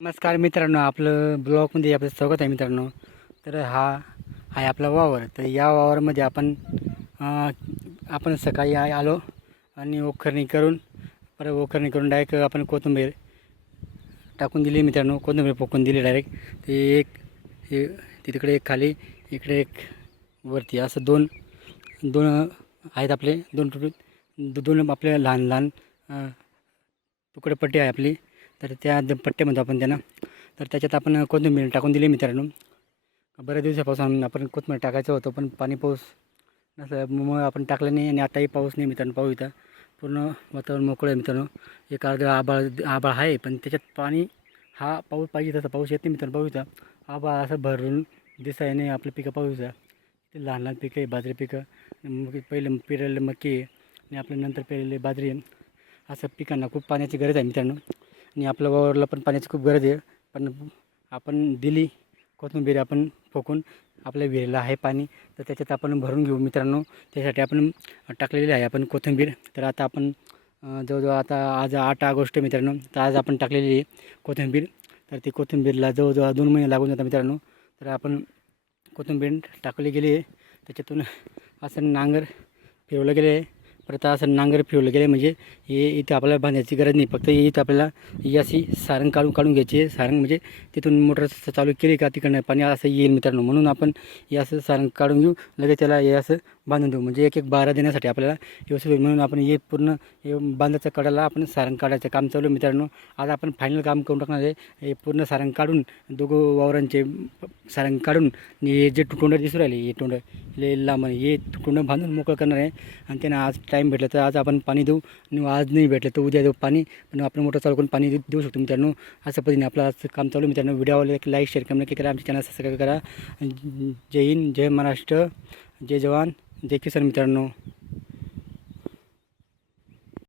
नमस्कार मित्रांनो आपलं ब्लॉगमध्ये आपलं स्वागत आहे मित्रांनो. तर हा आहे आपला वावर. तर या वावरमध्ये आपण आपण सकाळी आलो आणि ओखरणी करून परत ओखरणी करून डायरेक्ट आपण कोथिंबीर टाकून दिली मित्रांनो. कोथिंबीर पोकून दिली डायरेक्ट ते एक तिकडे एक खाली इकडे एक वरती. असं दोन दोन आहेत आपले दोन तुकडे दोन आपले लहान लहान तुकडेपट्टी आहे आपली. तर त्या द- म्हणतो आपण त्यांना तर त्याच्यात आपण कोथिंबीर टाकून दिली मित्रांनो. बऱ्याच दिवसापासून आपण कोथिंबीर टाकायचं होतं पण पाणी पाऊस नसल्यामुळं आपण टाकलं नाही आणि आताही पाऊस नाही मित्रांनो पाहू इथं. पूर्ण वातावरण मोकळं आहे मित्रांनो. एक अर्ध आबाळ आबाळ आहे पण त्याच्यात पाणी हा पाऊस पाहिजे तसा पाऊस येत नाही मित्रांनो पाहू इथं. आबाळ असं भरून दिसाय नाही आपलं पिकं पाहू इथं. ते लहान लहान पिकं आहे बाजरी पिकं. मग पहिले पेरलेलं मक्की आहे आणि आपल्या नंतर पेरलेले बाजरी असं पिकांना खूप पाण्याची गरज आहे मित्रांनो. आणि आपल्या वावरला पण पाण्याची खूप गरज आहे. पण आपण दिली कोथिंबीर आपण फोकून आपल्या विहिरीला आहे पाणी तर त्याच्यात आपण भरून घेऊ मित्रांनो. त्यासाठी आपण टाकलेली आहे आपण कोथिंबीर. तर आता आपण जवळजवळ आता आज आठ ऑगस्ट आहे मित्रांनो. तर आज आपण टाकलेली आहे कोथिंबीर. तर ती कोथिंबीरला जवळजवळ दोन महिने लागून जातात मित्रांनो. तर आपण कोथिंबीर टाकली गेली आहे. त्याच्यातून असं नांगर फिरवलं गेलं आहे. परत असं नांगर फिरवलं गेलं म्हणजे हे इथं आपल्याला बांधायची गरज नाही. फक्त इथं आपल्याला ही अशी सारंग काढून काढून घ्यायची आहे. सारंग म्हणजे तिथून मोटर चालू केली का तिकडनं पाणी असं येईल मित्रांनो. म्हणून आपण हे असं सारंग काढून घेऊ. लगेच त्याला हे असं बांधून देऊ. म्हणजे एक एक बारा देण्यासाठी आपल्याला व्यवस्थित होईल. म्हणून आपण हे पूर्ण हे बांधाच्या कडाला आपण सारंग काढायचं काम चालू मित्रांनो. आज आपण फायनल काम करून टाकणार आहे. हे पूर्ण सारंग काढून दोघं वावरांचे सारंग काढून हे जे तोंड दिसू राहिले हे तोंड ले लांब हे तोंड बांधून मोकळं करणार आहे. आणि त्यांना आज टाईम भेटला तर आज आपण पाणी देऊ. आणि आज नाही भेटलं तर उद्या देऊ पाणी. पण आपण मोठं चालू करून पाणी देऊ शकतो मित्रांनो. अशा पद्धतीने आपलं आज काम चालू मित्रांनो व्हिडिओला एक लाईक शेअर कमेंट नक्की करा. आमच्या चॅनल सबस्क्राईब करा. जय हिंद जय महाराष्ट्र जय जवान जय किसान मित्रांनो.